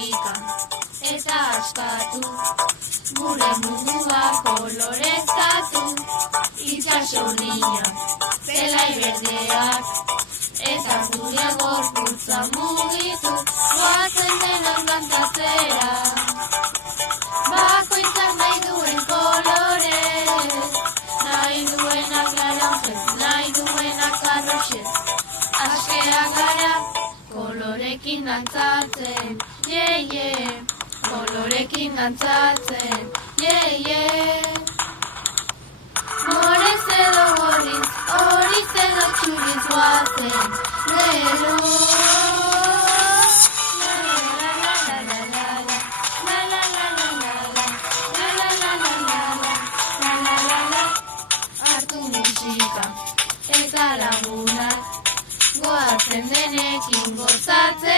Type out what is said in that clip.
musika eta askatu, gure mundua koloreztatu, itxaso urdinak, zelai berdeak, eta gure gorputza mugitu, goazen denak kantatzera. Bakoitzak nahi duen kolorez, nahi duenak laranjez, nahi duenak arroxez, askeak gara, kolorekin dantzatzen, kolorekin dantzatzen, Morez edo gorriz, horiz edo txuriz goazen, gero. Hartu musika eta lagunak, goazen denekin gozatzen.